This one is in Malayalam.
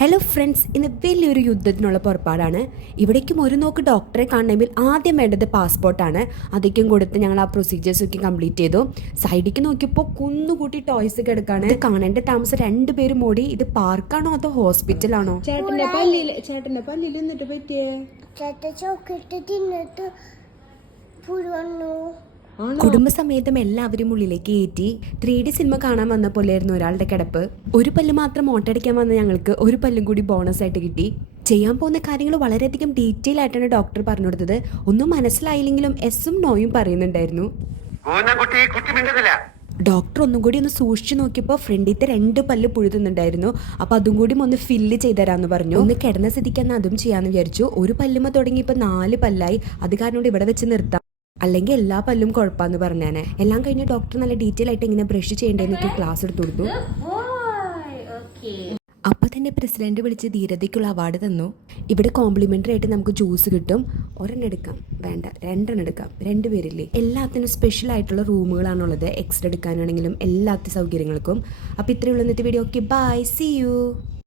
ഹലോ ഫ്രണ്ട്സ്, ഇന്ന് വലിയൊരു യുദ്ധത്തിനുള്ള പുറപ്പാടാണ്. ഇവിടേക്കും ഒരു നോക്ക് ഡോക്ടറെ കാണണമെങ്കിൽ ആദ്യം വേണ്ടത് പാസ്പോർട്ടാണ്. അതൊക്കെയും കൊടുത്ത് ഞങ്ങൾ ആ പ്രൊസീജിയേഴ്സൊക്കെ കംപ്ലീറ്റ് ചെയ്തു. സൈഡിലേക്ക് നോക്കിയപ്പോൾ കുന്നുകൂട്ടി ടോയ്സ് കിടക്കാണ്. ഇത് കാണേണ്ട താമസം രണ്ടുപേരും ഓടി. ഇത് പാർക്കാണോ അതോ ഹോസ്പിറ്റലാണോ? ചേട്ടന്റെ പല്ലിൽ എന്നിട്ട് പറ്റിയേ കുടുംബസമേതം എല്ലാവരും ഉള്ളിലേക്ക് കയറ്റി. 3D സിനിമ കാണാൻ വന്ന പോലെയായിരുന്നു ഒരാളുടെ കിടപ്പ്. ഒരു പല്ല് മാത്രം ഓട്ടടിക്കാൻ വന്ന ഞങ്ങൾക്ക് ഒരു പല്ലും കൂടി ബോണസ് ആയിട്ട് കിട്ടി. ചെയ്യാൻ പോകുന്ന കാര്യങ്ങൾ വളരെയധികം ഡീറ്റെയിൽ ആയിട്ടാണ് ഡോക്ടർ പറഞ്ഞു കൊടുത്തത്. ഒന്നും മനസ്സിലായില്ലെങ്കിലും എസും നോയും പറയുന്നുണ്ടായിരുന്നു. ഡോക്ടർ ഒന്നും കൂടി ഒന്ന് സൂക്ഷിച്ചു നോക്കിയപ്പോൾ ഫ്രണ്ടിത്തെ 2 പല്ല് പുഴുതുന്നുണ്ടായിരുന്നു. അപ്പോൾ അതും കൂടി ഒന്ന് ഫില്ല് ചെയ്തുതരാമെന്ന് പറഞ്ഞു. ഒന്ന് കിടന്ന സ്ഥിതിക്ക് അതും ചെയ്യാമെന്ന് വിചാരിച്ചു. ഒരു പല്ലുമ്മ തുടങ്ങി ഇപ്പോൾ 4 പല്ലായി. അത് കാരണം ഇവിടെ വെച്ച് നിർത്താം, അല്ലെങ്കിൽ എല്ലാ പല്ലും കുഴപ്പമെന്ന് പറഞ്ഞാണ്. എല്ലാം കഴിഞ്ഞ് ഡോക്ടർ നല്ല ഡീറ്റെയിൽ ആയിട്ട് എങ്ങനെ ബ്രഷ് ചെയ്യേണ്ടതെന്നൊക്കെ ക്ലാസ് എടുത്തു കൊടുത്തു. അപ്പോൾ തന്നെ പ്രസിഡന്റ് വിളിച്ച് ധീരതയ്ക്കുള്ള അവാർഡ് തന്നു. ഇവിടെ കോംപ്ലിമെൻ്ററി ആയിട്ട് നമുക്ക് ജ്യൂസ് കിട്ടും. ഒരെണ്ണം എടുക്കാം, വേണ്ട 2 എടുക്കാം, 2 പേരില്ലേ. എല്ലാത്തിനും സ്പെഷ്യൽ ആയിട്ടുള്ള റൂമുകളാണുള്ളത്, എക്സ്റേ എടുക്കാനാണെങ്കിലും എല്ലാത്ത സൗകര്യങ്ങൾക്കും. അപ്പോൾ ഇത്രയുള്ള ഇന്നത്തെ video. Okay, bye, see U.